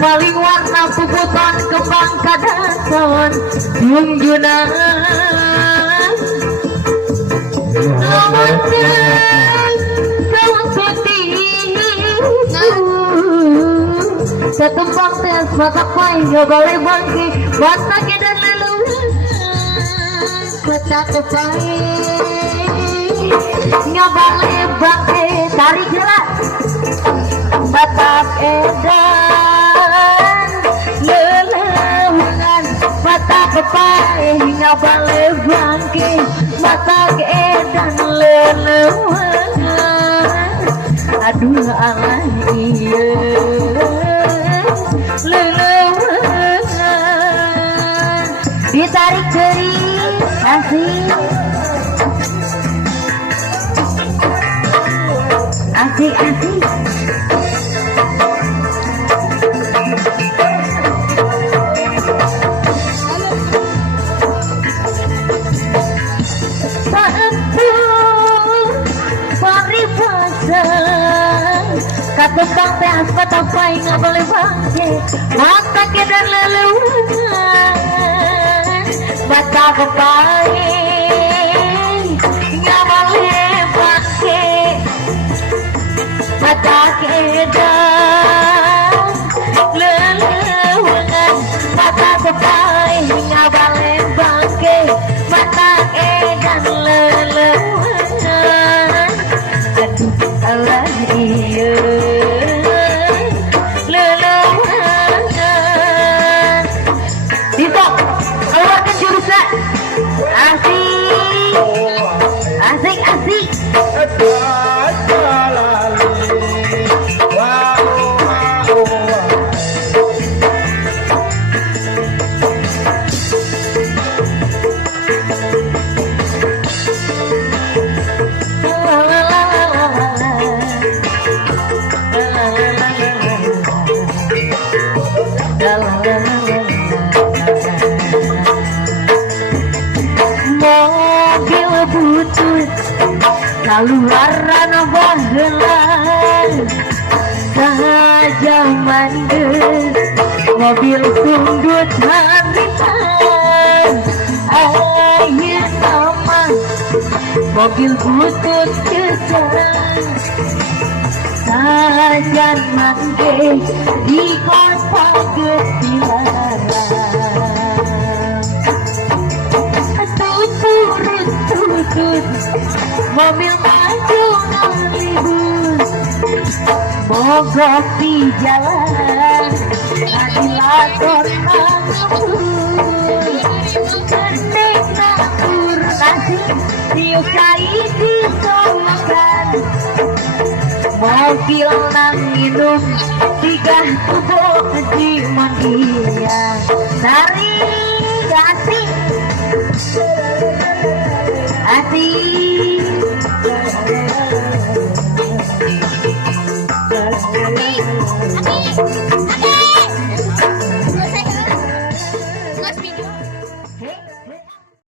Maling warna puputan kembang kadaton junjunan lawankan kawan putih setembang tes mata pai boleh bangki mata dan lalu mata kepai boleh bangki tarik gerak mata edan lelaunan mata kepai hingga boleh bangki mata keedan lelaunan aduh Allah iya lelaunan ditarik jari asik asik asik katumbang teh mata pai nggak boleh bangke mata dan leluhur mata kepai nggak boleh bangke mata kedan leluhur mata kepai nggak boleh bangke mata kedan leluhur aduh Allah iya asik asik mobil butut kaluaran bahelan saja mandek mobil sundut habitan air nama mobil butut kesan saja mandek di kota Getilaran mobil maju ngalibus mogok di jalan adilator nanggur kenek nanggur nasi diusai disolukan mobil nang minum tiga tubuh di mandia sari kasih asik